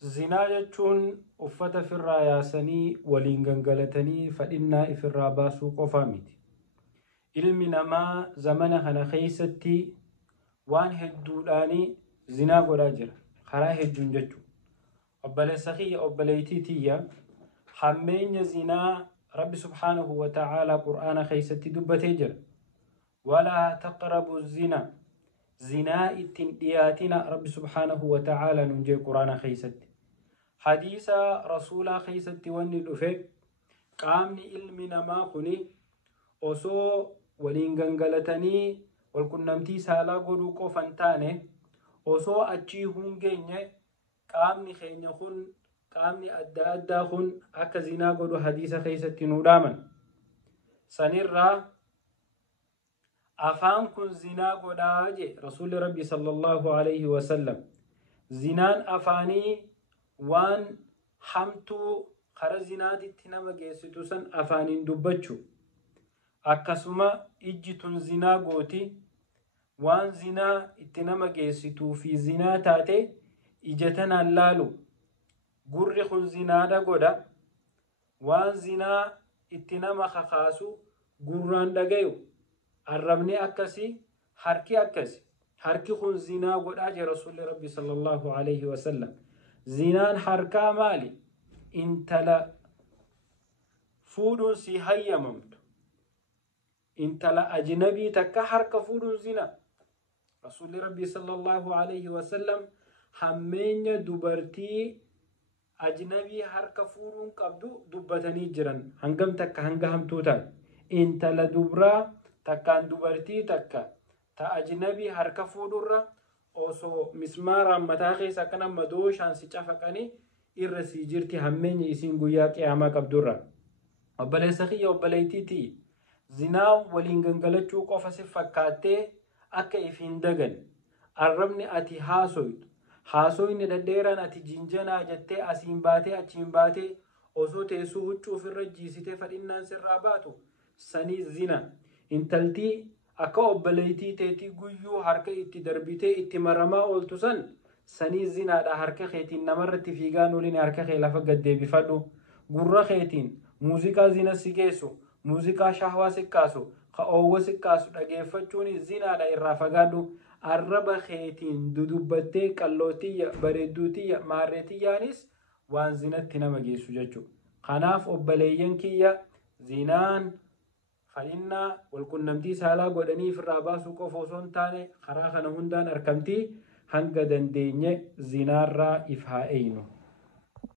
zinaa jechuun uffata firraa yaasanii waliin gangalatanii fadhinnaa ifirraa baasuu qofaa miti. Ilmi namaa zamana kana keessatti waan hedduudhaanii zinaa godhaa jira. Karaa hedduun jechuudha. Obboleessa kiyya obboleettii tiyya hammeenya zinaa Rabbi subhaanahu wa ta'aalaa Qur'aana keessatti dubbatee jira. Walaa taqrabu zinaa. Zinaa ittiin dhiyaatina Rabbi subhaanahu wa ta'aalaa nun jee Qur'aana keessatti. Hadiisa rasuulaa keessatti wanni dhufe qaamni ilmi namaa kuni osoo waliin gangalatanii walqunnamtii saalaa godhuu qofan taane osoo achii hungeenye qaamni keenya kun qaamni adda addaa kun akka zinaa godhu hadiisa keessatti nu dhaaman. Sanirraa afaan kun zinaa godhaa je rasuulli Rabbi sallallahu alayhi wa sallam. Zinaan afaanii waan hamtuu kara zinaatitti nama geessitu san afaaniin dubbachuu. Akkasuma ijji tun zinaa gooti waan zinaa itti nama geessituu fi zinaa taate ija tanaan laalu. Gurri kun zinaadha godha waan zinaa itti nama kakaasu gurraan dhagayu. Arrabni akkasi harki akkasi harki kun zinaa godhaa je rasuulli Rabbi sallallahu alayhi wa sallam. Zinaan harkaa maali? Intala fuudhuun si hayyamamtu. Intala ajnabii takka harka fuudhuun zina. Rasuulli Rabbi sallallahu alayhi wa sallam hammeenya dubartii ajnabii harka fuudhuun qabdu dubbatanii jiran. Hangam takka hanga hamtuu taate. Intala dubraa takkaan dubartii takka ta ajnabii harka fuudhurra osoo mismaaraan mataa keessa akkana madooshaan si cafaqanii irra si jirti hammeenya isiin guyyaa qiyaamaa qabdurra. Obboleessa kiyya obboleettiitii zinaa waliin gangalachuu qofa si fakkaattee akka ifiin dagan arrabni ati haasoytu haasoyni dhadheeraan ati jinjanaa jettee asiin baatee achiin baatee osoo teessuu huccuuf irra jiisitee fadhinnaan sirraa baatu sanii zina. Intaltii akka obboleettii teetii guyyuu harka itti darbitee itti maramaa ooltu san sanii zinaadha. Harka keetiin namarratti fiigaan waliin harka kee lafa gaddeebifadhu. Gurra keetiin muuziqaa zina si geessu muuziqaa shahwaa sikkaasu ka'oowwa sikkaasu dhageeffachuun zinaadha irraa fagaadhu. Arraba keetiin dudubbattee qallootiyya bareedduutiyya maarreetiyyaanis waan zinatti nama geessu jechuudha. Kanaaf obboleeyyan kiyya zinaan fadhinnaa walqunnamtii saalaa godhanii ifirraa baasuu qofa osoo hin taane karaa kana hundaan argamtii hanga dandeenye zinaarraa if haa eeynu.